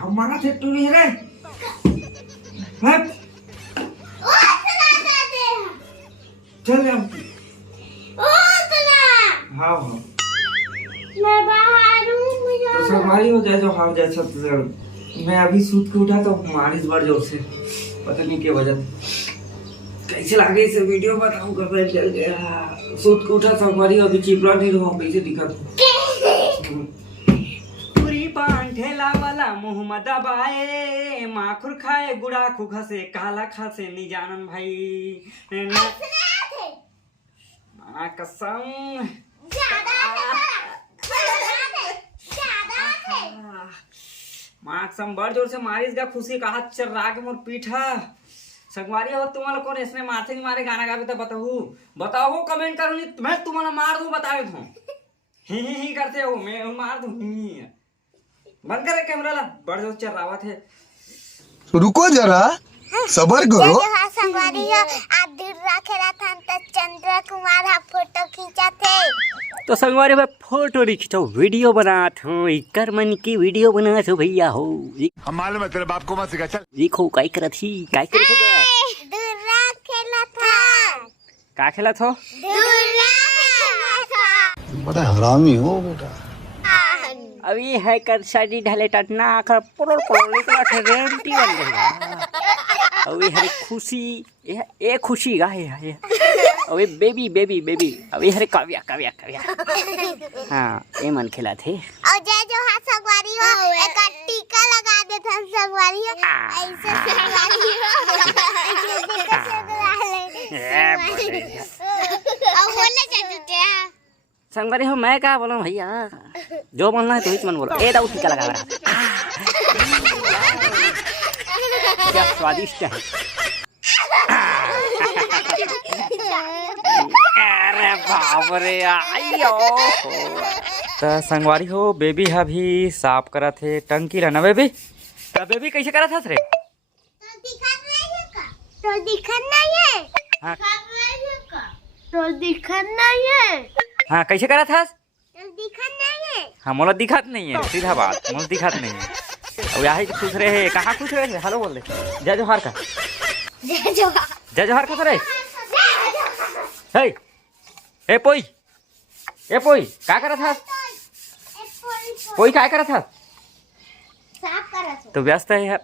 हमारा थे तू नहीं रे हट चल अब हाँ हाँ मैं बाहर हूँ तो संगवारी हो जाए जो हार जाए छत्तीसगढ़। मैं अभी सूत के उठा तो बारिश बढ़ जोर से पता नहीं क्या वजह कैसे लगे इसे वीडियो बताऊं कब चल गया सूत के उठा संगवारी अभी चिपरा नहीं रहा कैसे दिखा पूरी पान ठेला वाला मुंह में दबाए माखुर खाए गुड़ा खुखा से काला खा से नहीं जानन भाई कसम मार्क्सम बड़ जोर से मारिस गा खुशी का हाथ चल रहा के मोर पीठा संगवारी हो तुम्हारा कौन इसने माथे नहीं मारे गाना गावे तो बताओ कमेंट करो नहीं मैं तुम्हारा मार दूं बतावे तो ही करते हो मैं मार दूं ही बंद करे कैमरा ला बड़ जोर चल रहा थे रुको जरा सबर करो संगवारी हो आज दूर रखे रहता तो चंद्र कुमार हा फोटो खींचा थे तो संगवारी भाई फोटो खींचो वीडियो बना थो कर मन की वीडियो बना थो भैया हो हम मालूम है तेरे बाप को मत सिखा चल देखो काय करत ही काय करत हो दूर खेला था का खेला थो बड़ा हरामी हो बेटा अभी है कर शादी ढले टटना कर पोड़ निकला थे रेंटी बन गया अभी हरे खुशी ये खुशी गा है अभी बेबी अभी हरे काव्या हाँ ये मन खेला थे और जो हाथ संगवारी हो एक टीका लगा दे था संगवारी हो ऐसे संगवारी हो और बोले जाते हैं संगवारी हो मैं क्या बोलूं भैया जो बोलना है तो ही मन बोलो ए दाऊ टीका लगा रहा क्या स्वादिष्ट है अरे बाप रे आयो तो संगवारी हो बेबी हा भी साफ करा थे टंकी रहना बेबी तो बेबी कैसे करा था रे तो दिखन नहीं है हाँ तो दिखन नहीं है हाँ कैसे करा था तो दिखन नहीं है हाँ मोला दिखात नहीं है सीधा बात मोला दिखात नहीं है अब यही खुश रहे हैं कहाँ खुश रहे थे हेलो बोल रहे जय जोहार का जय जोहार का रे हे ए पोई क्या करा था पोई क्या करा था साफ करा तो व्यस्त है यार